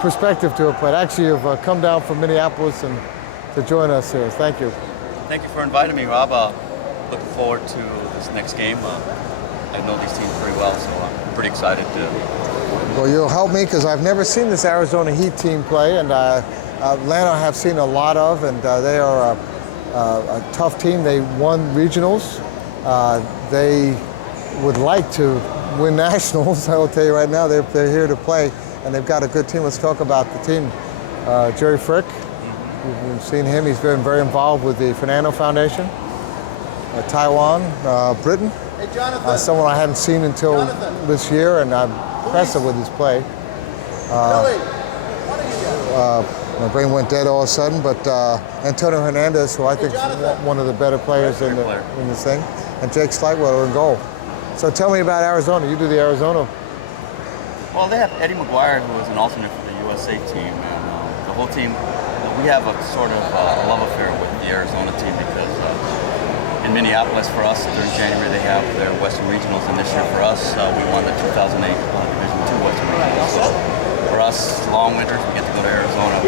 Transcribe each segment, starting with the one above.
perspective to it, but actually you've come down from Minneapolis and to join us here. Thank you. Thank you for inviting me, Rob. Looking forward to this next game. I know these teams pretty well, so I'm pretty excited to. Well, you'll help me because I've never seen this Arizona Heat team play, and Atlanta I have seen a lot of, and they are a tough team. They won regionals. They would like to win nationals. I will tell you right now, they're here to play, and they've got a good team. Let's talk about the team. Jerry Frick, you've seen him. He's been very involved with the Fernando Foundation. Taiwan, Britain, someone I hadn't seen until this year, and I'm impressed with his play. My brain went dead all of a sudden, but Antonio Hernandez, who I think is one of the better players in this thing, and Jake Slightweather in goal. So tell me about Arizona. You do the Arizona. Well, they have Eddie McGuire, who is an alternate for the USA team, and the whole team. We have a sort of love affair with the Arizona team because in Minneapolis, for us, during January, they have their Western Regionals, and this year for us, we won the 2008 Division II Western Regionals. So for us, long winters, we get to go to Arizona.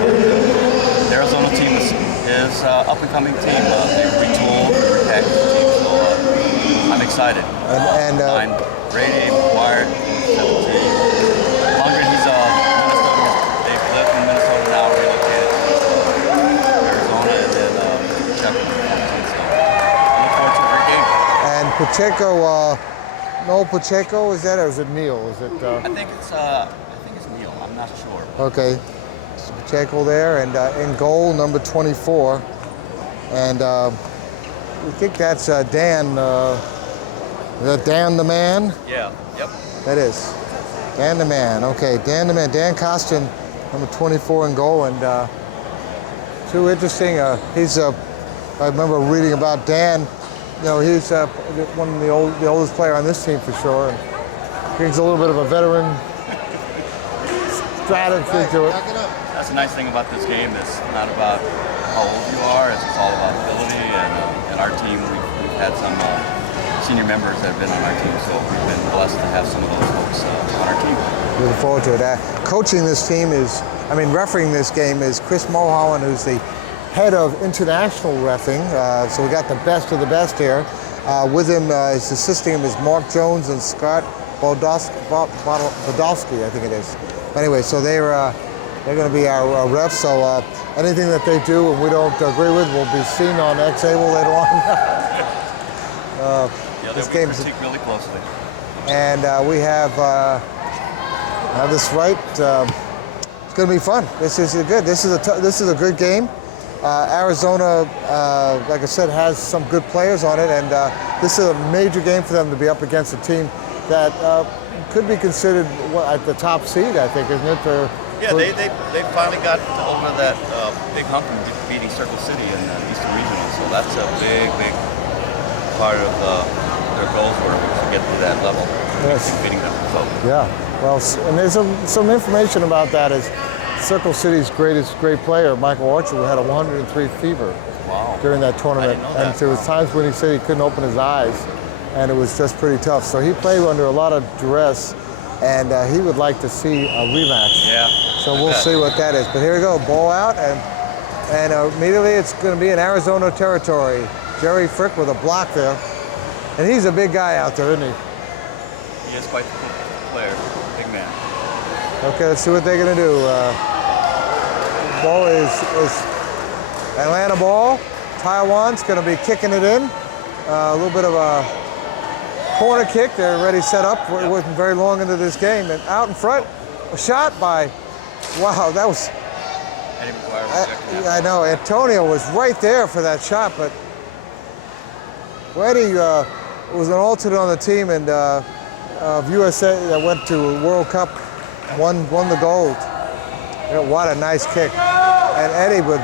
The Arizona team is up and coming team. They've retooled, repackaged the team, so I'm excited. And Brady, McGuire, 17. Lundgren, he's Minnesota. They've lived in Minnesota now, relocated to Arizona, and then Sheffield. Pacheco, Noel Pacheco, is that, or is it Neil? Is it? I think it's Neil. I'm not sure. Okay, so Pacheco there, and in goal, number 24, and we think that's Dan. Is that Dan the Man? Yeah. Yep. That is Dan the Man. Okay, Dan the Man. Dan Costin, number 24 in goal, and too interesting. I remember reading about Dan. You know, he's one of the oldest player on this team for sure. And brings a little bit of a veteran strategy to it. That's the nice thing about this game. It's not about how old you are. It's all about ability. And our team, we've had some senior members that have been on our team, so we've been blessed to have some of those folks on our team. Looking forward to it. Coaching this team refereeing this game is Chris Mulholland, who's the head of international reffing, so we got the best of the best here. With him, is assisting him is Mark Jones and Scott Bodowski, I think it is. Anyway, so they're going to be our refs. So anything that they do and we don't agree with will be seen on X-Able later on. This game is really closely. And we have this right. It's going to be fun. This is good. This is a good game. Arizona, like I said, has some good players on it, and this is a major game for them to be up against a team that could be considered at the top seed, I think, isn't it? They finally got over that big hump in beating Circle City in the Eastern Regional, so that's a big part of their goals were to get to that level. Yes. Beating them. So. Yeah. Well, and there's some information about that is Circle City's great player, Michael Archer, who had a 103 fever during that tournament. And there was times when he said he couldn't open his eyes, and it was just pretty tough. So he played under a lot of duress, and he would like to see a rematch. Yeah. So we'll see what that is. But here we go, ball out, and immediately it's going to be in Arizona territory. Jerry Frick with a block there. And he's a big guy out there, isn't he? He is quite the player, big man. Okay, let's see what they're going to do. Ball is Atlanta ball. Taiwan's going to be kicking it in. A little bit of a corner kick. They're already set up. It wasn't very long into this game. And out in front, a shot by, wow, that was, Eddie McGuire. I know, Antonio was right there for that shot, but Eddie was an alternate on the team and of USA that went to World Cup, won the gold. What a nice kick. And Eddie would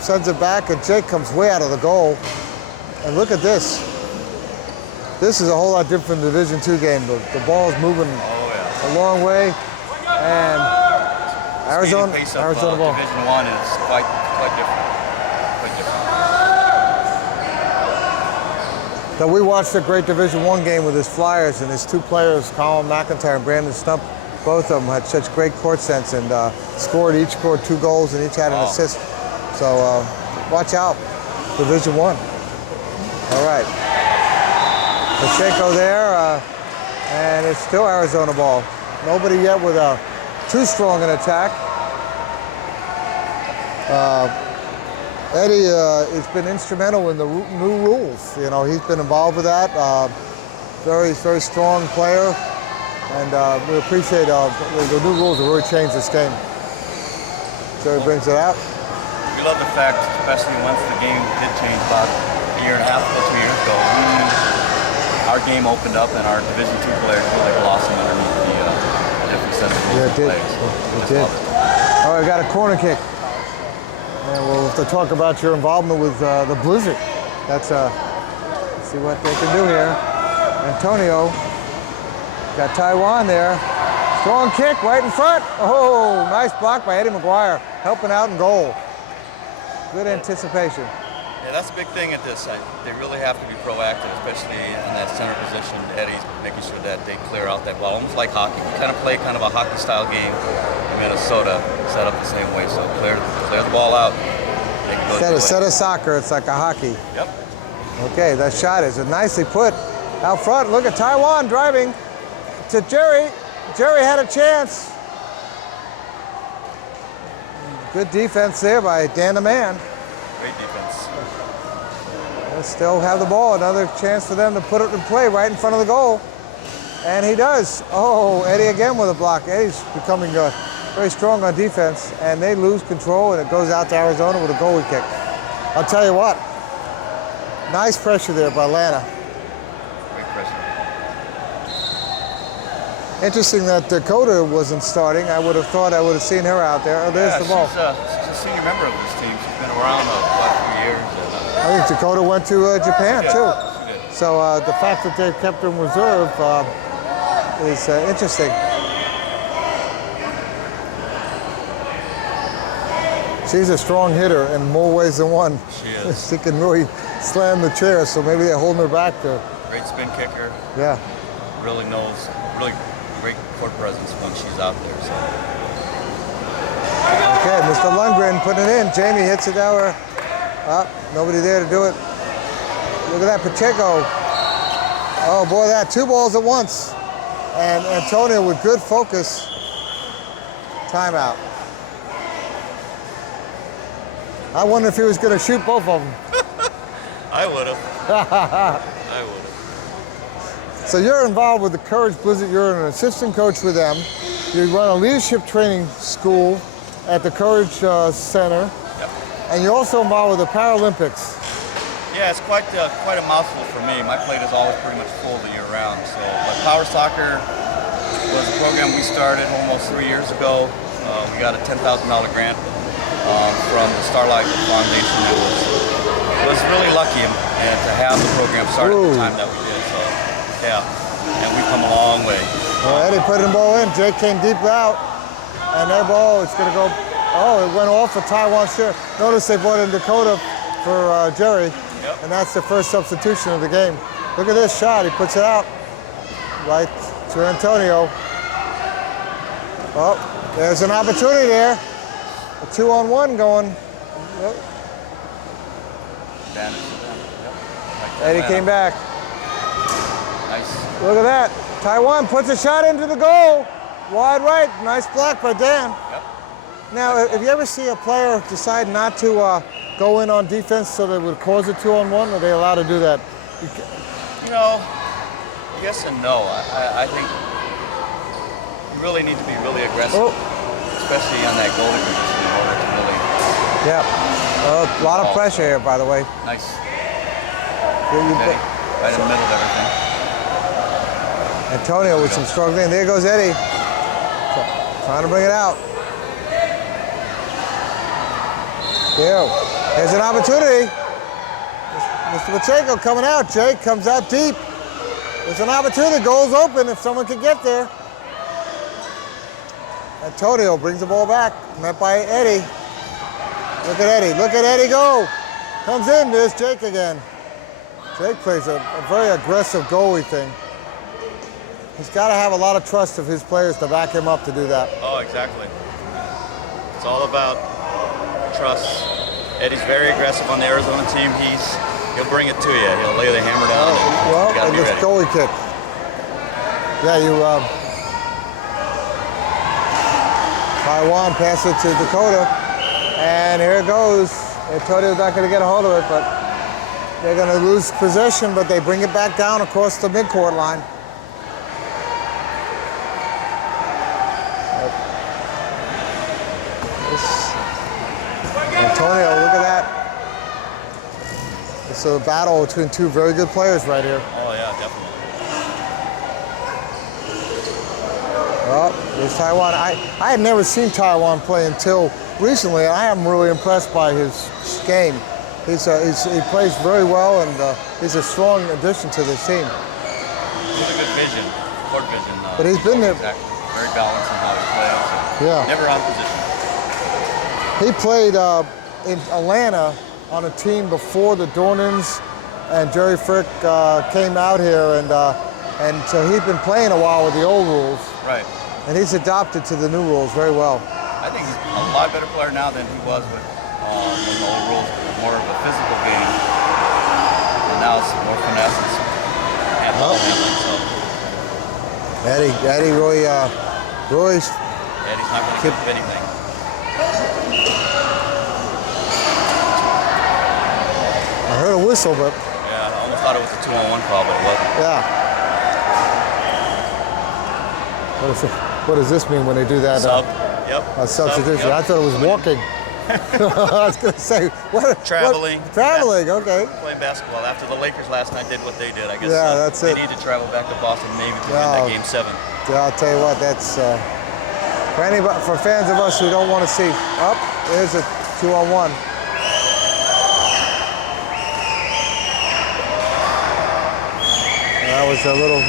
sends it back, and Jake comes way out of the goal. And look at this. This is a whole lot different than the Division II game. The ball is moving a long way. And Arizona ball. Division I is quite different. So we watched a great Division I game with his Flyers and his two players, Colin McIntyre and Brandon Stump, Both of them had such great court sense and each scored 2 goals and each had an assist. So watch out, Division I. All right. Pacheco there, and it's still Arizona ball. Nobody yet with too strong an attack. Eddie has been instrumental in the new rules. You know, he's been involved with that. Very, very strong player, and we appreciate the new rules have really changed this game. So he brings it out. We love the fact, especially once the game did change about a year and a half ago, 2 years ago, our game opened up and our Division II players really blossomed underneath the different set of rules. Yeah, it did. It did. All right, we got a corner kick. And we'll have to talk about your involvement with the Blizzard. Let's see what they can do here. Antonio got Taiwan there. Strong kick right in front. Oh, nice block by Eddie McGuire, helping out in goal. Good anticipation. Yeah, that's a big thing at this site. They really have to be proactive, especially in that center position. Eddie's making sure that they clear out that ball, almost like hockey. We kind of play kind of a hockey-style game in Minnesota, set up the same way. So clear the ball out. Instead of soccer, it's like a hockey. Yep. Okay, that shot is nicely put out front. Look at Taiwan driving to Jerry. Jerry had a chance. Good defense there by Dan the Man. Great defense. They'll still have the ball. Another chance for them to put it in play right in front of the goal. And he does. Oh, Eddie again with a block. Eddie's becoming very strong on defense, and they lose control, and it goes out to Arizona with a goalie kick. I'll tell you what, nice pressure there by Lana. Great pressure. Interesting that Dakota wasn't starting. I would have thought I would have seen her out there. Oh, there's the ball. She's a senior member of this team. She's been around a few years. I think Dakota went to Japan, too. She did. So the fact that they kept her in reserve is interesting. She's a strong hitter in more ways than one. She is. She can really slam the chair, so maybe they're holding her back there. Great spin kicker. Yeah. Really knows, really great court presence when she's out there. So. Okay, Mr. Lundgren putting it in. Jamie hits it down. Nobody there to do it. Look at that, Pacheco. Oh boy, that 2 balls at once. And Antonio with good focus. Timeout. I wonder if he was going to shoot both of them. I would have. I would have. So you're involved with the Courage Blizzard. You're an assistant coach with them. You run a leadership training school at the Courage Center. Yep. And you're also involved with the Paralympics. Yeah, it's quite a mouthful for me. My plate is always pretty much full the year round. So, but Power Soccer was a program we started almost 3 years ago. We got a $10,000 grant from the Starlight Foundation. It was really lucky and to have the program start at the time that we did. So, yeah, and we've come a long way. Well, Eddie put the ball in. Jake came deep out, and their ball is going to go. Oh, it went off for Taiwan share. Notice they brought in Dakota for Jerry, and that's the first substitution of the game. Look at this shot. He puts it out right to Antonio. Oh, there's an opportunity there. A 2-on-1 going. Yep. Eddie came back. Nice. Look at that. Taiwan puts a shot into the goal. Wide right. Nice block by Dan. Yep. Now, if you ever see a player decide not to go in on defense so that it would cause a 2-on-1, are they allowed to do that? You know, yes and no. I think you really need to be really aggressive, especially on that goalie position in order to really. Yeah. A lot of pressure here, by the way. Nice. Right in the middle of everything. Antonio with some struggling. There goes Eddie. Trying to bring it out. There's an opportunity. Mr. Pacheco coming out. Jake comes out deep. There's an opportunity. Goal's open if someone could get there. Antonio brings the ball back. Met by Eddie. Look at Eddie. Look at Eddie go. Comes in. There's Jake again. Jake plays a very aggressive goalie thing. he's got to have a lot of trust of his players to back him up to do that. Oh, exactly. It's all about trust. Eddie's very aggressive on the Arizona team. He'll bring it to you. He'll lay the hammer down. Well, and this goalie kick. Yeah, Taiwan pass it to Dakota, and here it goes. Antonio's not going to get a hold of it, but they're going to lose possession, but they bring it back down across the midcourt line. Antonio, look at that. It's a battle between two very good players right here. Oh, yeah, definitely. Oh, there's Taiwan. I had never seen Taiwan play until recently, and I am really impressed by his game. He plays very well, and he's a strong addition to this team. He's a good vision, court vision. But he's been there. Very balanced in how he plays. Yeah. Never out of position. He played in Atlanta on a team before the Dornans and Jerry Frick came out here, and so he'd been playing a while with the old rules. Right. And he's adopted to the new rules very well. I think he's a lot better player now than he was with when the old rules were more of a physical game. And now it's more finesse and ball handling. So Eddie really, Eddie's not going to give up anything. I heard a whistle, but Yeah, I almost thought it was a 2-on-1 call, but it wasn't. yeah. What does this mean when they do that? Sub. Yep. Substitution. Yep. I thought it was walking. I was going to say, what? Traveling. Traveling, okay. Playing basketball. After the Lakers last night did what they did, I guess that's they it. need to travel back to Boston maybe to win that Game 7. Yeah, I'll tell you what, that's for fans of us who don't want to see. There's a 2-on-1. That was a little.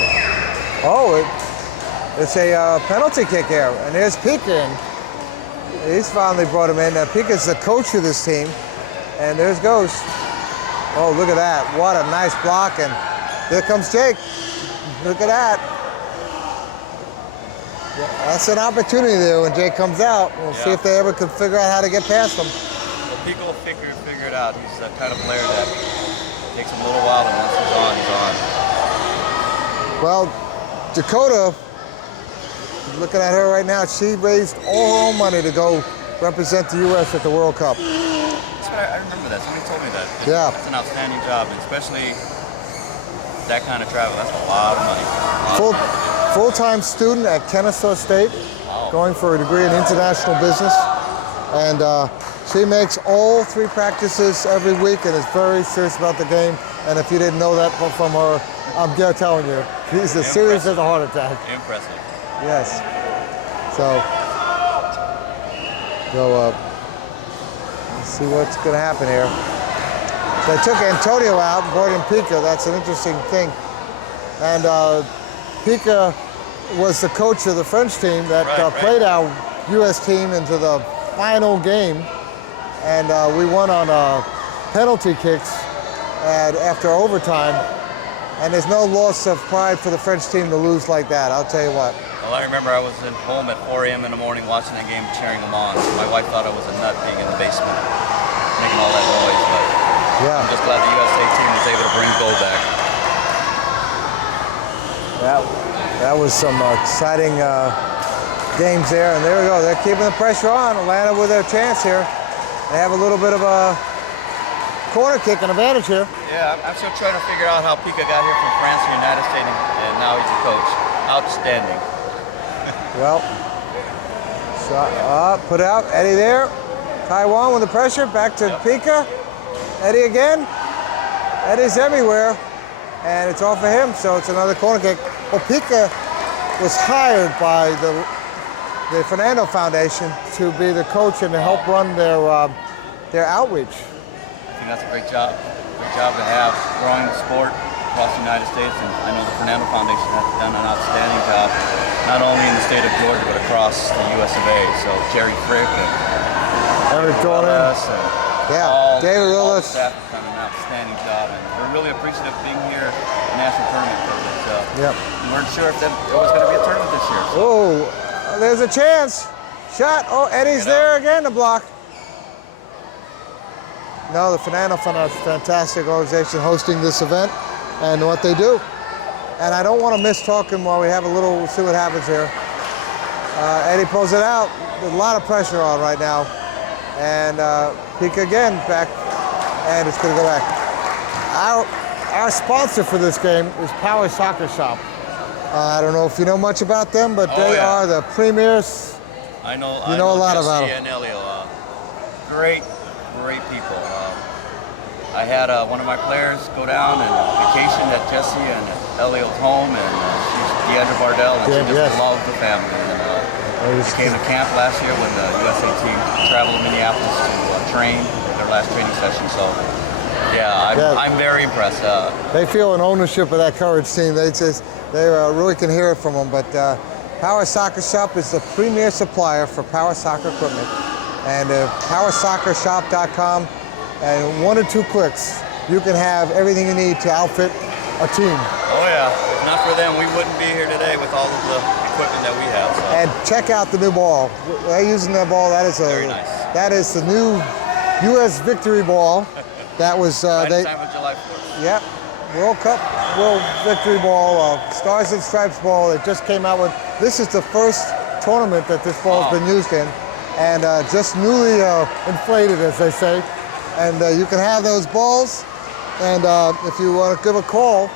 It's a penalty kick here, and there's Pika in. He's finally brought him in. Pika's the coach of this team, and there's goes. Oh, look at that! What a nice block, and there comes Jake. Look at that. That's an opportunity there when Jake comes out. We'll see if they ever can figure out how to get past him. Well, Pika will figure it out. He's the kind of player that takes him a little while, and once he's on, he's on. Well, Dakota, looking at her right now, she raised all her own money to go represent the U.S. at the World Cup. That's what I remember that. Somebody told me that. Yeah. It's an outstanding job, and especially that kind of travel. That's a lot of money. Full-time student at Kennesaw State, going for a degree in international business. And she makes all 3 practices every week and is very serious about the game. And if you didn't know that from her, I'm telling you, she's as serious as a heart attack. Impressive. Yes. So, let's see what's going to happen here. They took Antonio out and brought in Pika. That's an interesting thing. And Pika was the coach of the French team that played our U.S. team into the final game. And we won on penalty kicks after overtime. And there's no loss of pride for the French team to lose like that, I'll tell you what. Well, I remember I was at home at 4 a.m. in the morning watching that game, cheering them on. My wife thought I was a nut being in the basement, making all that noise. But I'm just glad the USA team was able to bring gold back. That was some exciting games there. And there we go. They're keeping the pressure on. Atlanta with their chance here. They have a little bit of a corner kick and advantage here. Yeah, I'm still trying to figure out how Pika got here from France to the United States, and now he's a coach. Outstanding. Well, shot put out. Eddie there. Taiwan with the pressure. Back to Pika. Eddie again. Eddie's everywhere. And it's off of him, so it's another corner kick. Well, Pika was hired by the Fernando Foundation to be the coach and to help run their outreach. I think that's a great job. Great job to have growing the sport across the United States, and I know the Fernando Foundation has done an outstanding job, not only in the state of Georgia, but across the US of A. So Jerry Frick and Eric Jordan. Yeah, all, David all the Willis. staff has done an outstanding job, and we're really appreciative of being here in the national tournament because Yep. we weren't sure if there was going to be a tournament this year. So. Oh, there's a chance. Shot. Oh, Eddie's there again to block. No, the Fernando Fund is a fantastic organization hosting this event and what they do. And I don't want to miss talking while we have a little, we'll see what happens here. Eddie pulls it out. There's a lot of pressure on right now. And peek again back, and it's going to go back. Our sponsor for this game is Power Soccer Shop. I don't know if you know much about them, but they are the premiers. I know. You know a lot Jesse about them. and Elio. Great people. I had one of my players go down and vacation at Jesse and Elio's home, and she's Deandra Bardell, and she just loved the family. And she came to camp last year when the USA team traveled to Minneapolis to train their last training session. So, I'm very impressed. They feel an ownership of that Courage team. They really can hear it from them. But Power Soccer Shop is the premier supplier for power soccer equipment. And powersoccershop.com, and 1 or 2 clicks, you can have everything you need to outfit a team. Oh yeah, if not for them, we wouldn't be here today with all of the equipment that we have. So. And check out the new ball. They're using that ball. That is very nice. That is the new U.S. victory ball. That was right in time of July 4th. Yep, World Victory Ball, Stars and Stripes ball. It just came out with. This is the first tournament that this ball has been used in, and just newly inflated, as they say. And you can have those balls. And if you want to give a call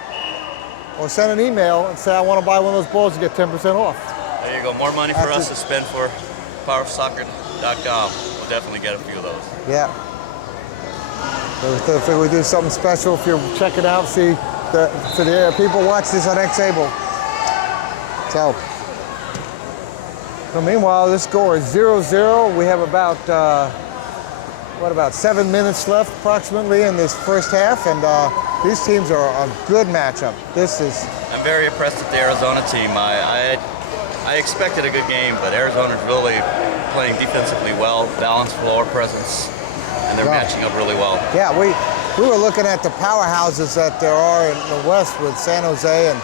or send an email and say, I want to buy one of those balls, you get 10% off. There you go. More money for us to spend for powersoccer.com. We'll definitely get a few of those. Yeah. So I figure we do something special if you check it out. See, for the people watch this on Xable. So meanwhile, this score is 0-0. We have about 7 minutes left approximately in this first half, and these teams are a good matchup. I'm very impressed with the Arizona team. I expected a good game, but Arizona's really playing defensively well, balanced floor presence, and they're matching up really well. Yeah, we were looking at the powerhouses that there are in the West with San Jose and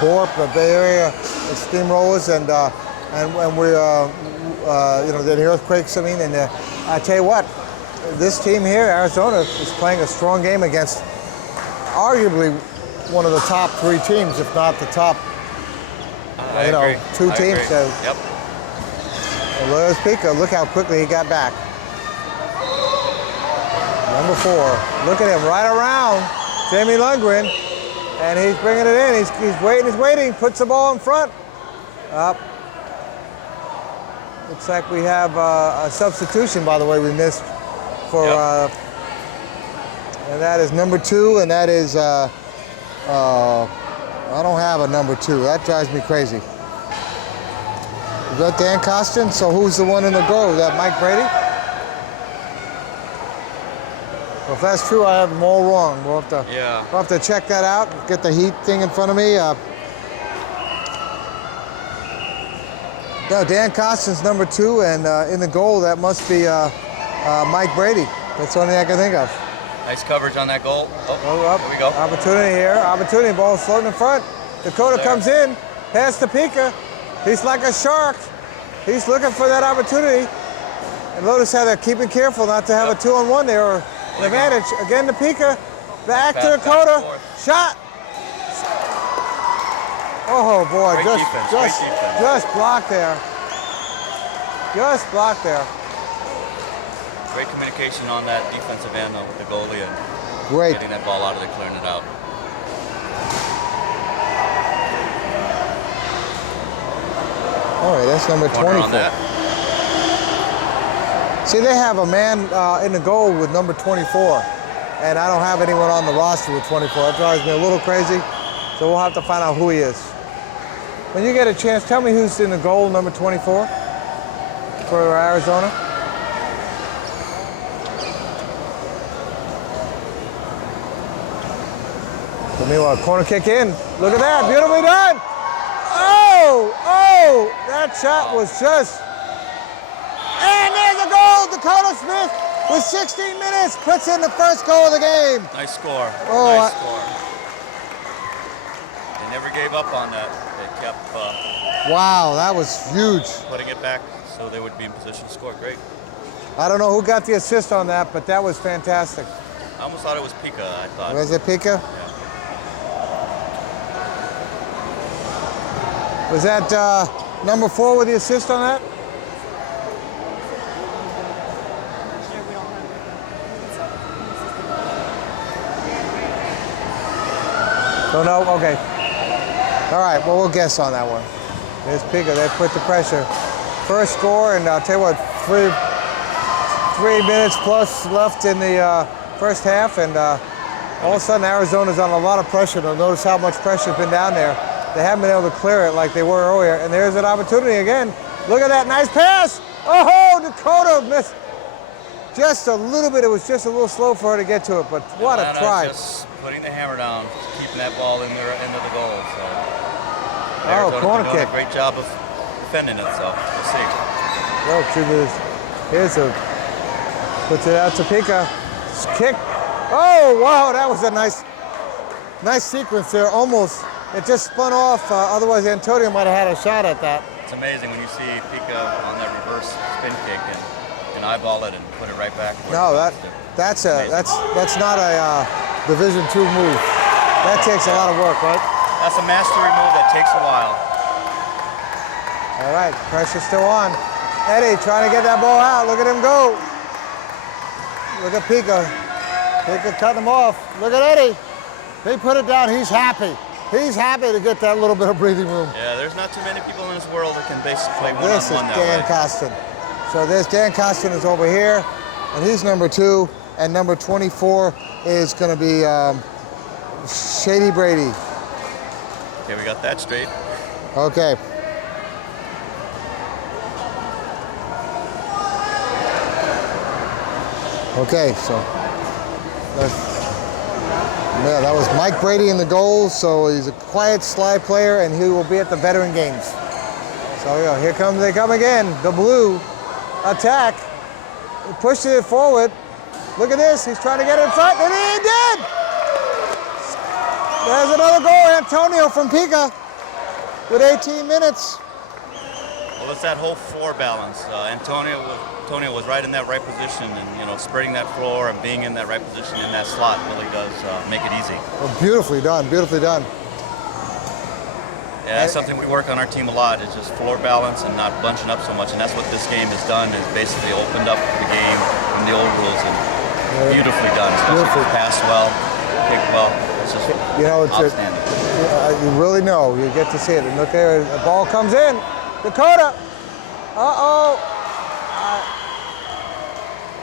Borp, the Bay Area steamrollers, and we the earthquakes. I mean, and I tell you what, this team here, Arizona, is playing a strong game against arguably one of the top 3 teams, if not the top. I agree. 2 teams. Agree. So, yep. Luis Pico, look how quickly he got back. Number 4. Look at him right around Jamie Lundgren, and he's bringing it in. He's waiting. Puts the ball in front. Up. Looks like we have a substitution, by the way, we missed for, and that is number 2, and that is, I don't have a number 2. That drives me crazy. Is that Dan Costin? So who's the one in the goal? Is that Mike Brady? Well, if that's true, I have them all wrong. We'll have to check that out, get the heat thing in front of me. No, Dan Costin's number 2, and in the goal, that must be Mike Brady. That's the only thing I can think of. Nice coverage on that goal. Up. There we go. Opportunity here. Opportunity, ball floating in front. Dakota comes in, pass to Pika. He's like a shark. He's looking for that opportunity. And Lotus had to keep it careful not to have a 2-on-1 there or an advantage. Again to Pika. Back to Dakota. Shot. Oh boy, Great defense. Just blocked there. Just blocked there. Great communication on that defensive end with the goalie and getting that ball out of there, clearing it out. All right, that's number 24. On that. See, they have a man in the goal with number 24, and I don't have anyone on the roster with 24. That drives me a little crazy, so we'll have to find out who he is. When you get a chance, tell me who's in the goal, number 24, for Arizona. So meanwhile, corner kick in. Look at that, beautifully done. Oh, that shot was just, and there's a goal. Dakota Smith with 16 minutes puts in the first goal of the game. Nice score. Oh, nice score. They never gave up on that. They kept Wow, that was huge. putting it back so they would be in position to score. Great. I don't know who got the assist on that, but that was fantastic. I almost thought it was Pika, I thought. Was it Pika? Yeah. Was that number 4 with the assist on that? Don't know? Okay. All right, well, we'll guess on that one. There's Pika. They put the pressure. First score, and I'll tell you what, 3 minutes plus left in the first half, and all of a sudden Arizona's on a lot of pressure. Now notice how much pressure's been down there. They haven't been able to clear it like they were earlier, and there's an opportunity again. Look at that, nice pass. Oh, Dakota missed just a little bit. It was just a little slow for her to get to it, but what a try. Just putting the hammer down, keeping that ball into the goal. So Corner doing kick. a great job of defending itself. We'll see. Well, here's a, puts it out to Pika. Kick. Oh, wow, that was a nice sequence there. Almost, it just spun off. Otherwise, Antonio might have had a shot at that. It's amazing when you see Pika on that reverse spin kick and eyeball it and put it right back. No, that's not a Division II move. That takes a lot of work, right? That's a mastery move that takes a while. All right, pressure's still on. Eddie trying to get that ball out. Look at him go. Look at Pika. Pika cutting him off. Look at Eddie. They put it down. He's happy. He's happy to get that little bit of breathing room. Yeah, there's not too many people in this world that can basically play This is one-on-one that Dan way. Costin. So there's Dan Costin is over here, and he's number 2, and number 24 is going to be Shady Brady. Okay, we got that straight. Okay. Okay, so yeah, that was Mike Brady in the goal. So he's a quiet, sly player, and he will be at the veteran games. So yeah, they come again. The blue attack. He pushed it forward. Look at this. He's trying to get it in front, and he did. There's another goal, Antonio from Pika, with 18 minutes. Well, it's that whole floor balance. Antonio was right in that right position, and spreading that floor and being in that right position in that slot really does make it easy. Well, beautifully done, beautifully done. Yeah, that's something we work on our team a lot. It's just floor balance and not bunching up so much, and that's what this game has done. Is basically opened up the game from the old rules, and beautifully done. Especially pass well, kick well. It's just outstanding. You really know. You get to see it. And look there, the ball comes in. Dakota. Uh-oh.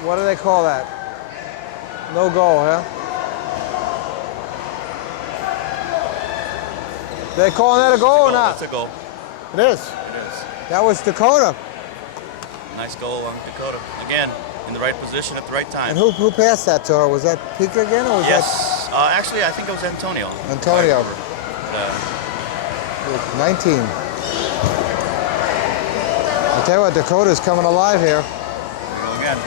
What do they call that? No goal, huh? They calling that a goal or not? It's a goal. It is. It is. That was Dakota. Nice goal on Dakota. Again, in the right position at the right time. And who passed that to her? Was that Pika again, or was Yes. Actually, I think it was Antonio. Antonio. 19. I'll tell you what, Dakota's coming alive here. Here we go again.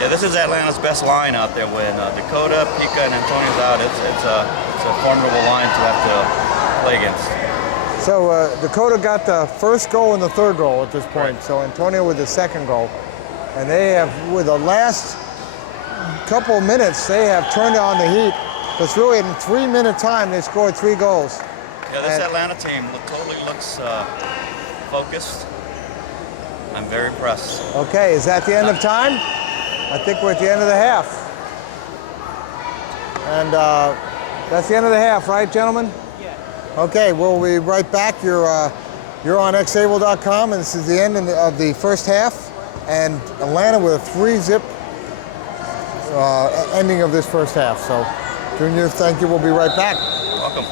Yeah, this is Atlanta's best line out there when Dakota, Pika, and Antonio's out. It's a formidable line to have to play against. So Dakota got the first goal and the third goal at this point. Right. So Antonio with the second goal. And they have, with the last couple of minutes, they have turned on the heat. Because really in 3-minute time, they scored 3 goals. Yeah, this Atlanta team totally looks focused. I'm very impressed. Okay, is that the end of time? I think we're at the end of the half. And that's the end of the half, right, gentlemen? Yeah. Okay, we'll be right back. You're on xable.com, and this is the end of the first half. And Atlanta with a 3-zip ending of this first half. So, Junior, thank you. We'll be right back. Welcome.